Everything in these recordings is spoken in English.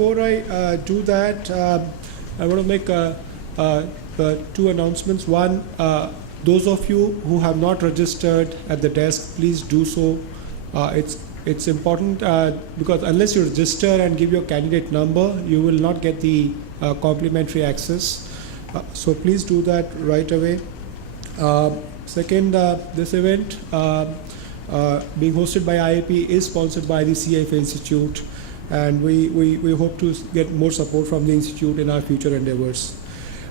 before I do that, I want to make two announcemements. One, those of you who have not registered at the desk, please do so. It's important because unless you register and give your candidate number, you will not get the complimentary access. So please do that right away. Second, this event being hosted by IAIP is sponsored by the CFA Institute, and we hope to get more support from the Institute in our future endeavors.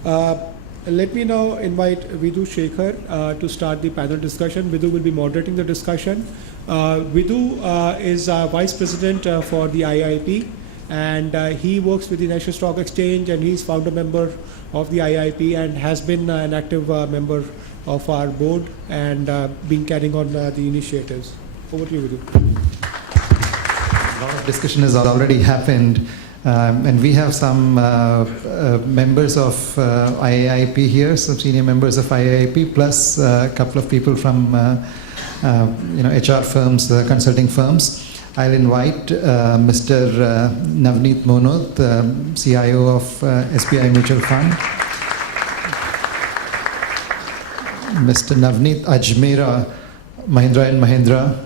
Let me now invite Vidhu Shekhar to start the panel discussion. Vidhu will be moderating the discussion. Vidhu is Vice President for the IAIP, and he works with the National Stock Exchange, and he's founder member of the IAIP and has been an active member of our board and been carrying on the initiatives. Over to you, Vidhu. A lot of discussion has already happened, and we have some members of IAIP here, some senior members of IAIP, plus a couple of people from HR firms, consulting firms. I'll invite Mr. Navneet Munot, CIO of SBI Mutual Fund. Mr. Navneet Ajmera, Mahindra and Mahindra.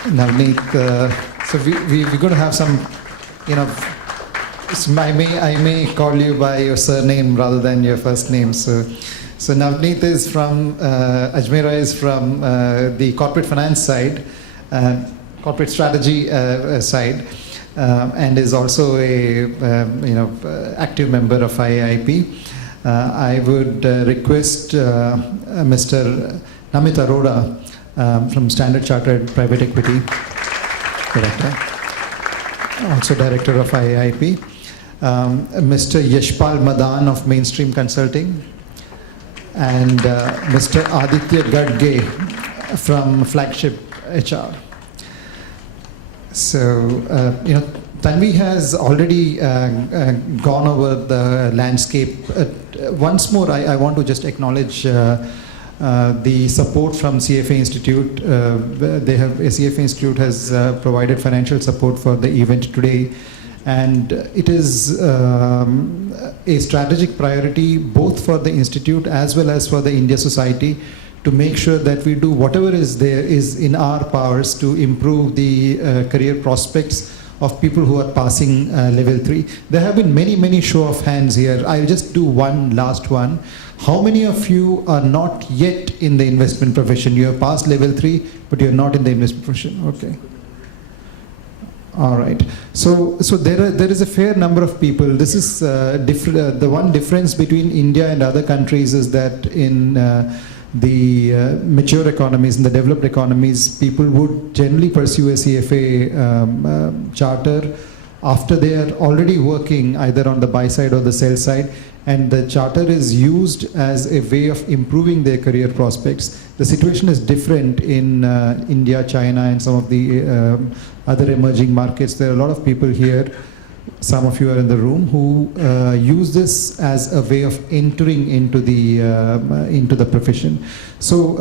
Navneet, so we're going to have some, I may call you by your surname rather than your first name. So Navneet is from, Ajmera is from the corporate finance side, corporate strategy side, and is also a active member of IAIP. I would request Mr. Namit Arora from Standard Chartered Private Equity, Director, also Director of IAIP, Mr. Yashpal Madan of Mainstream Consulting, and Mr. Aditya Gadge from Flagship HR. So, Tanvi has already gone over the landscape. Once more, I want to just acknowledge the support from CFA Institute. CFA Institute has provided financial support for the event today. And it is a strategic priority both for the Institute as well as for the India society to make sure that we do whatever is in our powers to improve the career prospects of people who are passing level 3. There have been many show of hands here. I'll just do one last one. How many of you are not yet in the investment profession? You have passed level 3, but you're not in the investment profession. Okay. All right. So there is a fair number of people. This is the one difference between India and other countries is that in the mature economies, in the developed economies, people would generally pursue a CFA charter after they are already working either on the buy side or the sell side, and the charter is used as a way of improving their career prospects. The situation is different in India, China, and some of the other emerging markets. There are a lot of people here, some of you are in the room, who use this as a way of entering into the profession. So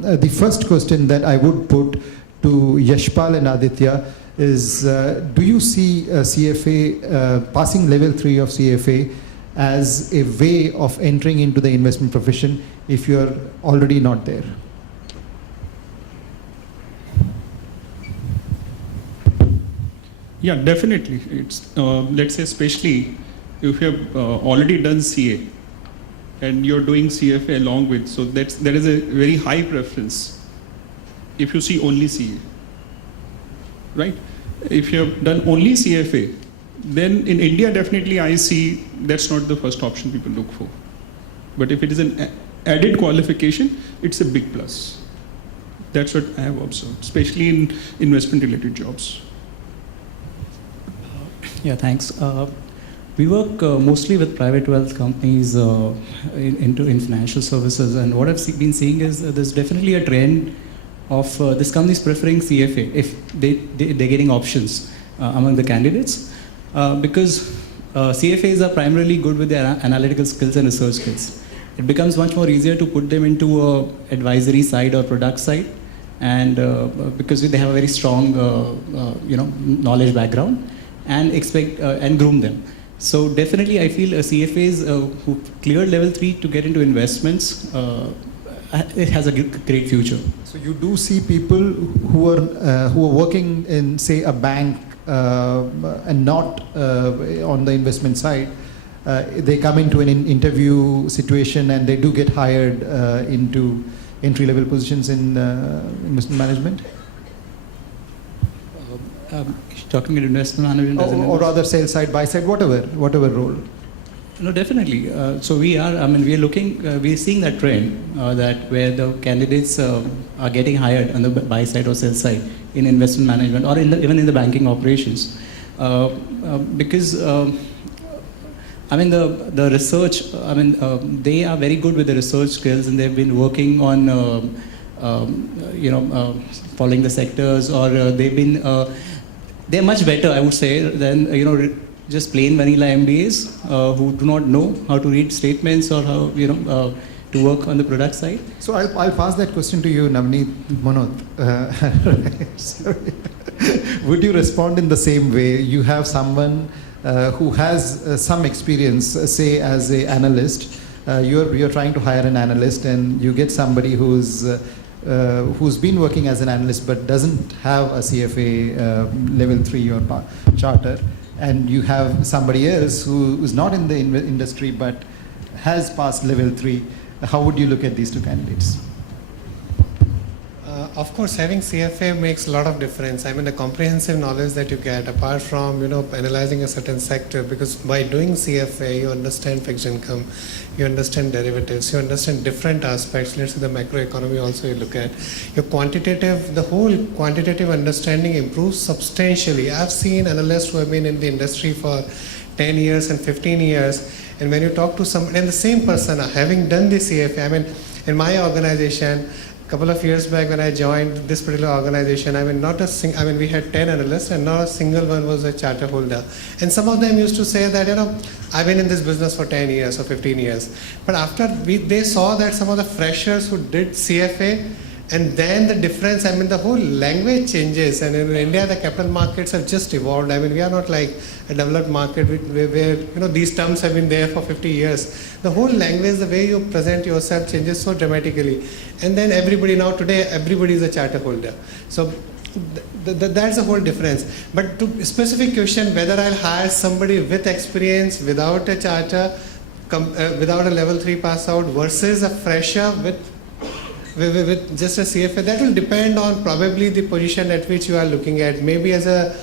the first question that I would put to Yashpal and Aditya is, do you see CFA, passing level 3 of CFA as a way of entering into the investment profession if you're already not there? Yeah, definitely. It's let's say especially if you have already done CA and you're doing CFA along with, so there is a very high preference if you see only CA, right? If you have done only CFA, then in India definitely I see that's not the first option people look for. But if it is an added qualification, it's a big plus. That's what I have observed, especially in investment related jobs. Yeah, thanks. We work mostly with private wealth companies in financial services, and what I've been seeing is there's definitely a trend of these companies preferring CFA if they're getting options among the candidates, because CFAs are primarily good with their analytical skills and research skills. It becomes much more easier to put them into a advisory side or product side, and because they have a very strong knowledge background, and expect and groom them. So definitely I feel CFAs who cleared level 3 to get into investments, it has a great future. So you do see people who are working in, say, a bank and not on the investment side. They come into an interview situation and they do get hired into entry-level positions in investment management? Talking about investment management or rather sales side, buy side, whatever role. No, definitely. So we are seeing that trend that where the candidates are getting hired on the buy side or sell side in investment management, or even in the banking operations, because the research. They are very good with the research skills, and they've been working on following the sectors, or they've been they're much better, I would say, than just plain vanilla MBAs who do not know how to read statements or how to work on the product side. So I'll pass that question to you, Navneet, Munot. Sorry. Would you respond in the same way? You have someone who has some experience, say as an analyst. You're trying to hire an analyst, and you get somebody who's been working as an analyst but doesn't have a CFA level 3 or charter, and you have somebody else who is not in the industry but has passed level 3. How would you look at these two candidates? Of course, having CFA makes a lot of difference. The comprehensive knowledge that you get, apart from analyzing a certain sector, because by doing CFA, you understand fixed income, you understand derivatives, you understand different aspects. Let's say the macroeconomy also you look at. The whole quantitative understanding improves substantially. I've seen analysts who have been in the industry for 10 years and 15 years, and when you talk to somebody, and the same person having done the CFA, in my organization, a couple of years back when I joined this particular organization, we had 10 analysts and not a single one was a charter holder. And some of them used to say that, I've been in this business for 10 years or 15 years. But after they saw that some of the freshers who did CFA, and then the difference, the whole language changes. And in India, the capital markets have just evolved. We are not like a developed market where these terms have been there for 50 years. The whole language, the way you present yourself changes so dramatically. And then today, everybody is a charter holder. So that's the whole difference. But to specific question, whether I'll hire somebody with experience, without a charter, without a level 3 pass out, versus a fresher with just a CFA, that will depend on probably the position at which you are looking at. Maybe as a,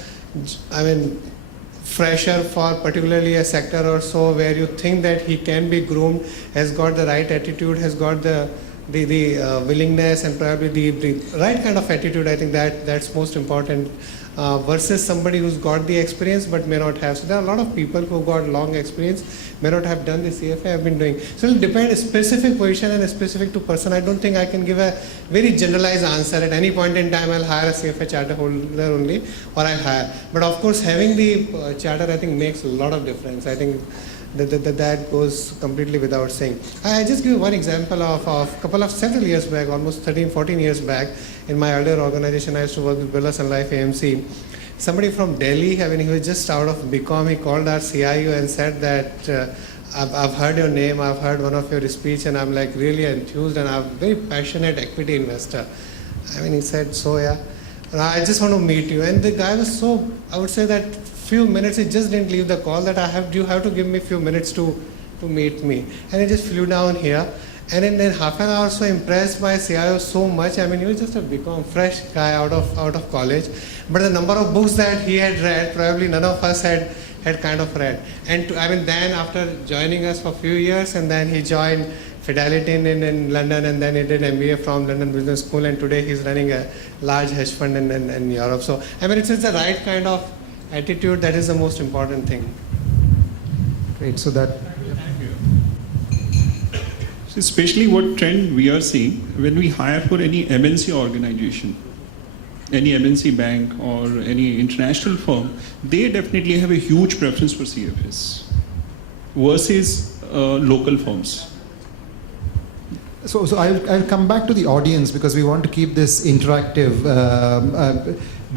fresher for particularly a sector or so where you think that he can be groomed, has got the right attitude, has got the willingness and probably the right kind of attitude. I think that's most important. Versus somebody who's got the experience but may not have. So there are a lot of people who got long experience, may not have done the CFA, have been doing. So it will depend specific position and specific to person. I don't think I can give a very generalized answer. At any point in time, I'll hire a CFA charter holder only, or I'll hire. But of course, having the charter, I think, makes a lot of difference. I think that goes completely without saying. I just give one example of several years back, almost 13, 14 years back, in my earlier organization. I used to work with Birla Sun Life AMC. Somebody from Delhi, he was just out of BCom, he called our CIO and said that, I've heard your name, I've heard one of your speech, and I'm like really enthused, and I'm a very passionate equity investor. He said, so yeah, I just want to meet you. And the guy was so, I would say that few minutes, he just didn't leave the call that you have to give me a few minutes to meet me. And he just flew down here. And in half an hour, so impressed by CIO so much. He was just a BCom fresh guy out of college. But the number of books that he had read, probably none of us had kind of read. And then after joining us for a few years, and then he joined Fidelity in London, and then he did MBA from London Business School, and today he's running a large hedge fund in Europe. So it's the right kind of attitude that is the most important thing. Great. So that. So especially what trend we are seeing when we hire for any MNC organization, any MNC bank or any international firm, they definitely have a huge preference for CFS versus local firms. So I'll come back to the audience because we want to keep this interactive.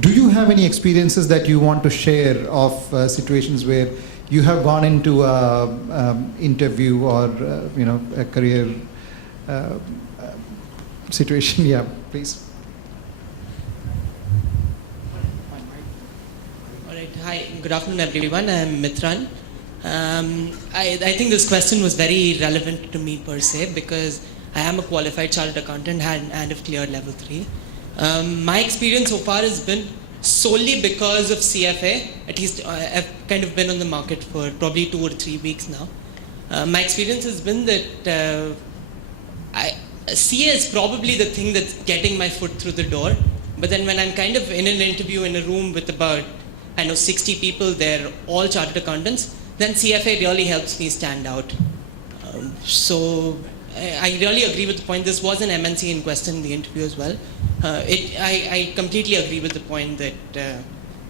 Do you have any experiences that you want to share of situations where you have gone into an interview or a career situation? Yeah, please. All right. Hi. Good afternoon, everyone. I'm Mitran. I think this question was very relevant to me per se because I am a qualified chartered accountant and have cleared level 3. My experience so far has been solely because of CFA. At least I've kind of been on the market for probably 2 or 3 weeks now. My experience has been that CA is probably the thing that's getting my foot through the door. But then when I'm kind of in an interview in a room with about, 60 people, they're all chartered accountants, then CFA really helps me stand out. So I really agree with the point. This was an MNC in question in the interview as well. I completely agree with the point that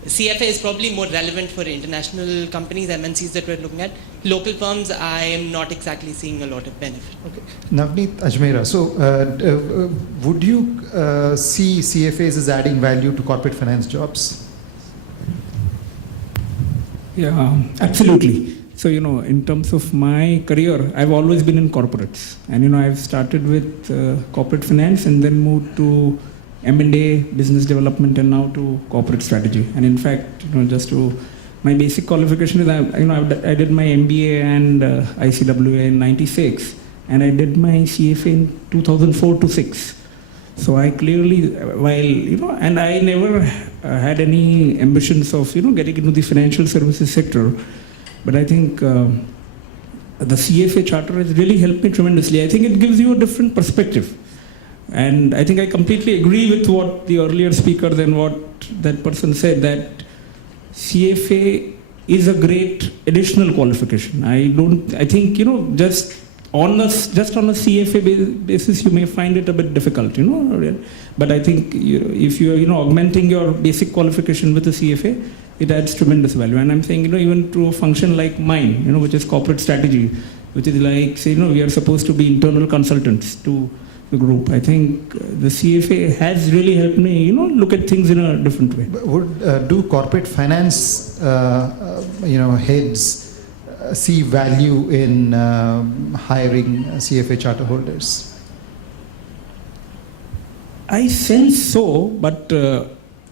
CFA is probably more relevant for international companies, MNCs that we're looking at. Local firms, I am not exactly seeing a lot of benefit. Okay. Navneet, Ajmera. So would you see CFAs as adding value to corporate finance jobs? Yeah, absolutely. So, in terms of my career, I've always been in corporates. And, I've started with corporate finance and then moved to M&A, business development, and now to corporate strategy. And in fact, my basic qualification is, I did my MBA and ICWA in 96. And I did my CFA in 2004 to 6. So I clearly, and I never had any ambitions of, getting into the financial services sector. But I think the CFA charter has really helped me tremendously. I think it gives you a different perspective. And I think I completely agree with what the earlier speaker and what that person said, that CFA is a great additional qualification. I think, just on a CFA basis, you may find it a bit difficult, But I think if you're, augmenting your basic qualification with a CFA, it adds tremendous value. And I'm saying, even to a function like mine, which is corporate strategy, which is like, say, we are supposed to be internal consultants to the group. I think the CFA has really helped me, look at things in a different way. Would do corporate finance, heads see value in hiring CFA charter holders? I sense so, but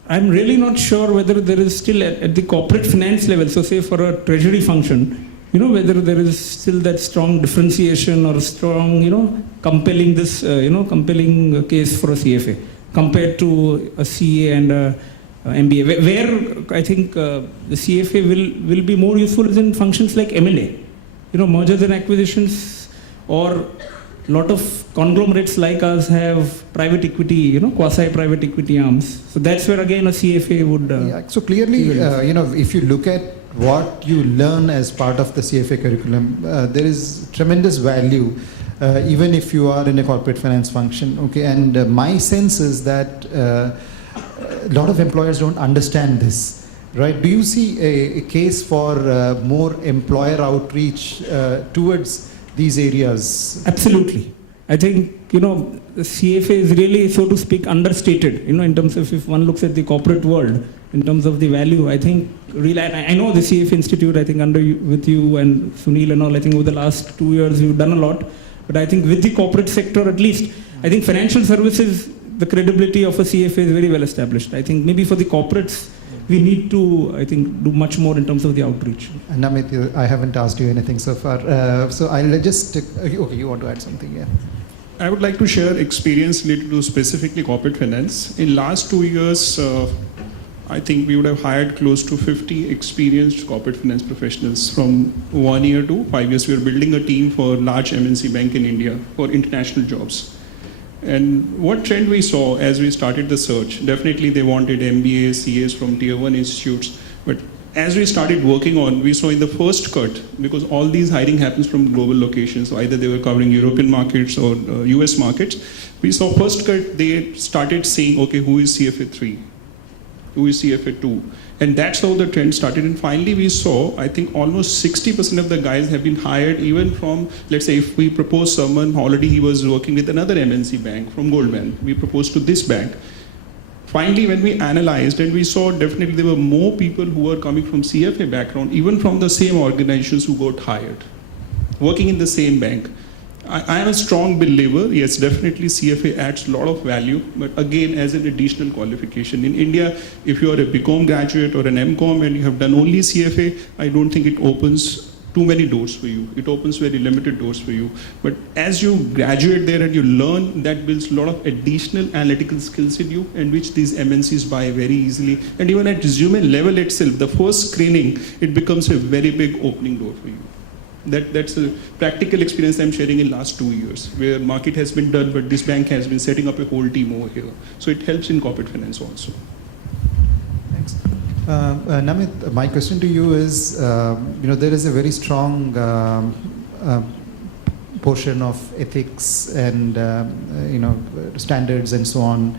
I'm really not sure whether there is still at the corporate finance level, so say for a treasury function, whether there is still that strong differentiation or strong, compelling compelling case for a CFA compared to a CA and a MBA, where I think the CFA will be more useful is in functions like M&A, mergers and acquisitions, or a lot of conglomerates like us have private equity, quasi-private equity arms. So that's where again a CFA would... So clearly, if you look at what you learn as part of the CFA curriculum, there is tremendous value, even if you are in a corporate finance function. Okay, and my sense is that a lot of employers don't understand this, right? Do you see a case for more employer outreach towards these areas? Absolutely. I think, the CFA is really, so to speak, understated, in terms of if one looks at the corporate world, in terms of the value. I think, really, I know the CFA Institute, I think with you and Sunil and all, I think over the last 2 years, you've done a lot. But I think with the corporate sector, at least, I think financial services, the credibility of a CFA is very well established. I think maybe for the corporates, we need to, I think, do much more in terms of the outreach. Namit, I haven't asked you anything so far. So I'll just, okay, you want to add something, yeah? I would like to share experience related to specifically corporate finance. In last 2 years, I think we would have hired close to 50 experienced corporate finance professionals from 1 year to 5 years. We are building a team for large MNC bank in India for international jobs. And what trend we saw as we started the search, definitely they wanted MBAs, CAs from tier 1 institutes. But as we started working on, we saw in the first cut, because all these hiring happens from global locations, so either they were covering European markets or US markets, we saw first cut, they started saying, okay, who is CFA 3? who is CFA 2. And that's how the trend started. And finally, we saw, I think almost 60% of the guys have been hired even from, let's say, if we propose someone, already he was working with another MNC bank from Goldman. We proposed to this bank. Finally, when we analyzed and we saw definitely there were more people who were coming from CFA background, even from the same organizations who got hired, working in the same bank. I am a strong believer, yes, definitely CFA adds a lot of value, but again, as an additional qualification. In India, if you are a BCom graduate or an MCom and you have done only CFA, I don't think it opens too many doors for you. It opens very limited doors for you. But as you graduate there and you learn, that builds a lot of additional analytical skills in you, and which these MNCs buy very easily. And even at resume level itself, the first screening, it becomes a very big opening door for you. That's a practical experience I'm sharing in last 2 years, where market has been done, but this bank has been setting up a whole team over here. So it helps in corporate finance also. Thanks. Namit, my question to you is, there is a very strong portion of ethics and, standards and so on.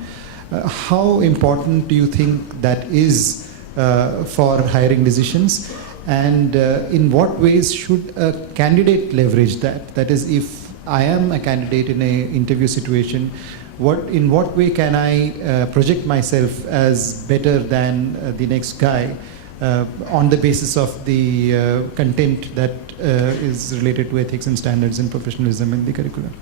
How important do you think that is for hiring decisions? And in what ways should a candidate leverage that? That is, if I am a candidate in an interview situation, in what way can I project myself as better than the next guy on the basis of the content that is related to ethics and standards and professionalism in the curriculum?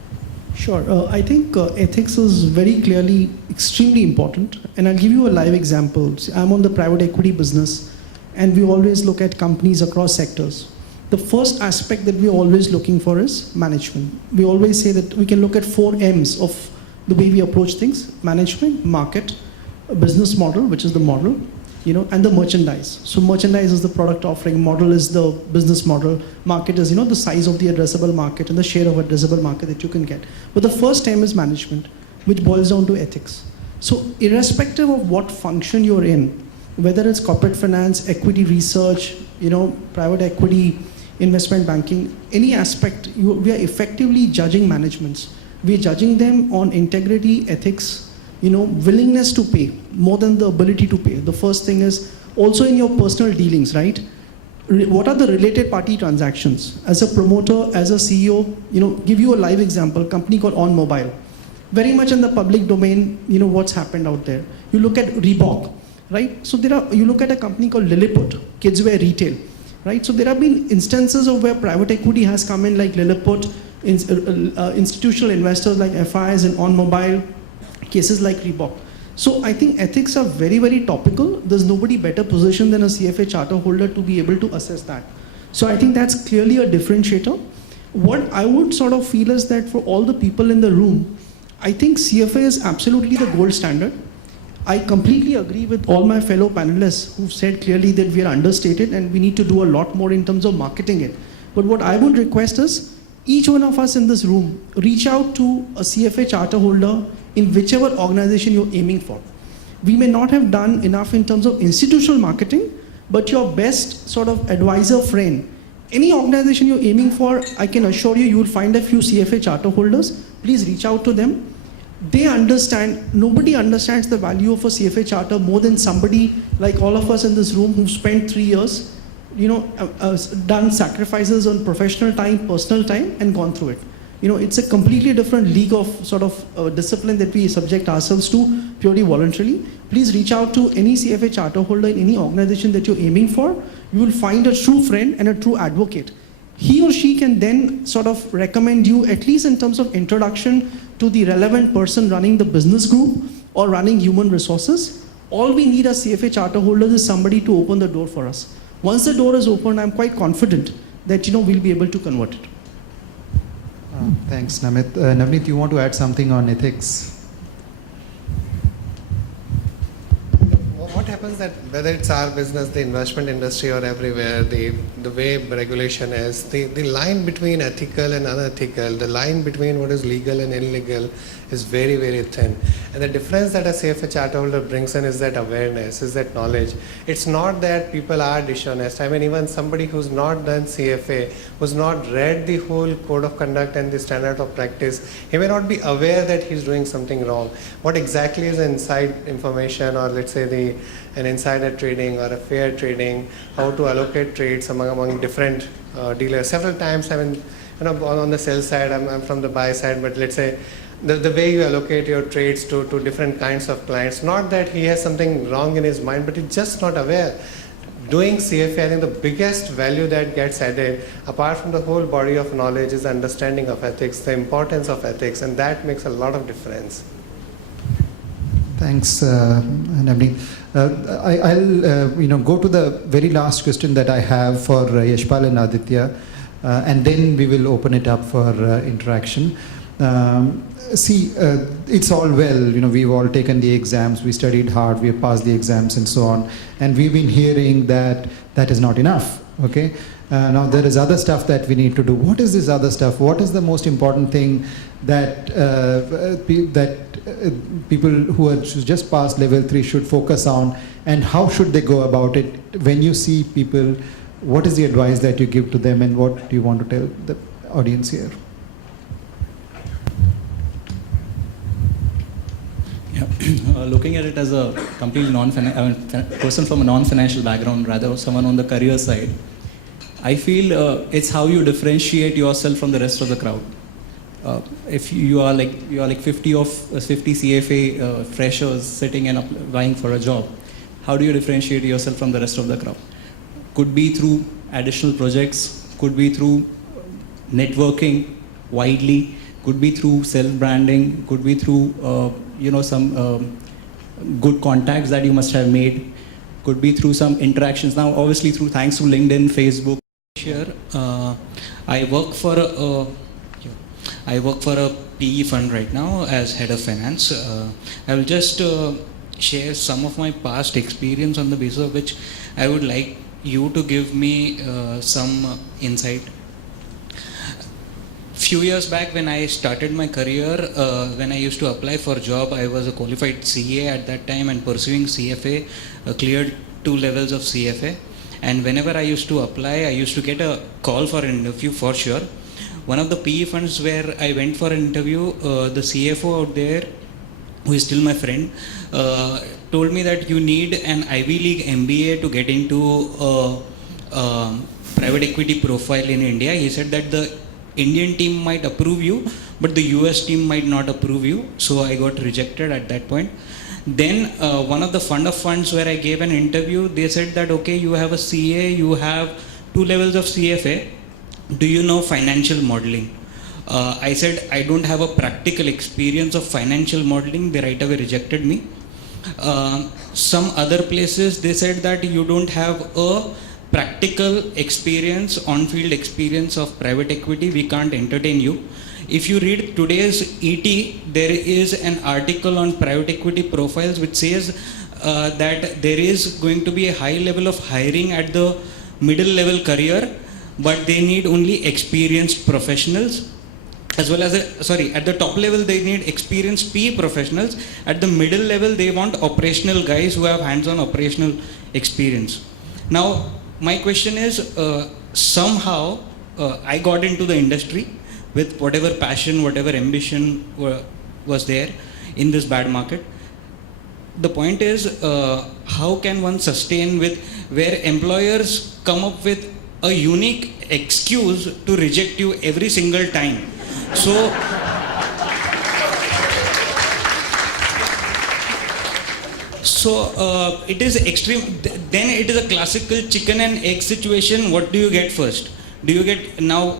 Sure. I think ethics is very clearly extremely important. And I'll give you a live example. I'm on the private equity business, and we always look at companies across sectors. The first aspect that we're always looking for is management. We always say that we can look at 4 M's of the way we approach things: management, market, business model, which is the model, and the merchandise. So merchandise is the product offering, model is the business model, market is, the size of the addressable market and the share of addressable market that you can get. But the first M is management, which boils down to ethics. So irrespective of what function you're in, whether it's corporate finance, equity research, private equity, investment banking, any aspect, we are effectively judging managements. We are judging them on integrity, ethics, willingness to pay, more than the ability to pay. The first thing is also in your personal dealings, right? What are the related party transactions? As a promoter, as a CEO, give you a live example, company called On Mobile. Very much in the public domain, what's happened out there. You look at Reebok, right? So you look at a company called Lilliput, kids wear retail, right? So there have been instances of where private equity has come in, like Lilliput, institutional investors like FIs and On Mobile, cases like Reebok. So I think ethics are very, very topical. There's nobody better positioned than a CFA charter holder to be able to assess that. So I think that's clearly a differentiator. What I would sort of feel is that for all the people in the room, I think CFA is absolutely the gold standard. I completely agree with all my fellow panelists who've said clearly that we are understated and we need to do a lot more in terms of marketing it. But what I would request is, each one of us in this room, reach out to a CFA charter holder in whichever organization you're aiming for. We may not have done enough in terms of institutional marketing, but your best sort of advisor friend, any organization you're aiming for, I can assure you, you will find a few CFA charter holders. Please reach out to them. They understand, nobody understands the value of a CFA charter more than somebody like all of us in this room who've spent 3 years, done sacrifices on professional time, personal time, and gone through it. It's a completely different league of sort of discipline that we subject ourselves to purely voluntarily. Please reach out to any CFA charter holder in any organization that you're aiming for. You will find a true friend and a true advocate. He or she can then sort of recommend you, at least in terms of introduction to the relevant person running the business group or running human resources. All we need as CFA charter holders is somebody to open the door for us. Once the door is opened, I'm quite confident that we'll be able to convert it. Thanks, Namit. Navneet, you want to add something on ethics? What happens that whether it's our business, the investment industry, or everywhere, the way regulation is, the line between ethical and unethical, the line between what is legal and illegal is very, very thin. And the difference that a CFA charter holder brings in is that awareness, is that knowledge. It's not that people are dishonest. I mean, even somebody who's not done CFA, who's not read the whole code of conduct and the standard of practice, he may not be aware that he's doing something wrong. What exactly is inside information, or let's say an insider trading or a fair trading, how to allocate trades among different dealers. Several times, I mean, on the sell side, I'm from the buy side, but let's say the way you allocate your trades to different kinds of clients, not that he has something wrong in his mind, but he's just not aware. Doing CFA, I think the biggest value that gets added, apart from the whole body of knowledge, is understanding of ethics, the importance of ethics, and that makes a lot of difference. Thanks, Navneet. I'll go to the very last question that I have for Yashpal and Aditya, and then we will open it up for interaction. It's all well, we've all taken the exams, we studied hard, we have passed the exams and so on, and we've been hearing that that is not enough, okay? Now there is other stuff that we need to do. What is this other stuff? What is the most important thing that people who are just past level 3 should focus on, and how should they go about it? When you see people, what is the advice that you give to them, and what do you want to tell the audience here? Looking at it as a completely person from a non-financial background, rather someone on the career side, I feel it's how you differentiate yourself from the rest of the crowd. If you are like 50 CFA freshers sitting and applying for a job, how do you differentiate yourself from the rest of the crowd? Could be through additional projects, could be through networking widely, could be through self-branding, could be through some good contacts that you must have made, could be through some interactions. Now, obviously, thanks to LinkedIn, Facebook. Here, I work for a PE fund right now as head of finance. I will just share some of my past experience on the basis of which I would like you to give me some insight. Few years back when I started my career, when I used to apply for a job, I was a qualified CA at that time and pursuing CFA, cleared 2 levels of CFA. And whenever I used to apply, I used to get a call for an interview for sure. One of the PE funds where I went for an interview, the CFO out there, who is still my friend, told me that you need an Ivy League MBA to get into a private equity profile in India. He said that the Indian team might approve you, but the US team might not approve you. So I got rejected at that point. Then one of the fund of funds where I gave an interview, they said that, okay, you have a CA, you have 2 levels of CFA. Do you know financial modeling? I said, I don't have a practical experience of financial modeling. They right away rejected me. Some other places, they said that you don't have a practical experience, on-field experience of private equity. We can't entertain you. If you read today's ET, there is an article on private equity profiles which says that there is going to be a high level of hiring at the middle level career, but they need only experienced professionals, as well as at the top level they need experienced PE professionals. At the middle level they want operational guys who have hands-on operational experience. Now my question is, somehow I got into the industry with whatever passion, whatever ambition was there in this bad market. The point is, how can one sustain with where employers come up with a unique excuse to reject you every single time? So it is extreme. Then it is a classical chicken and egg situation. What do you get first? Do you get, now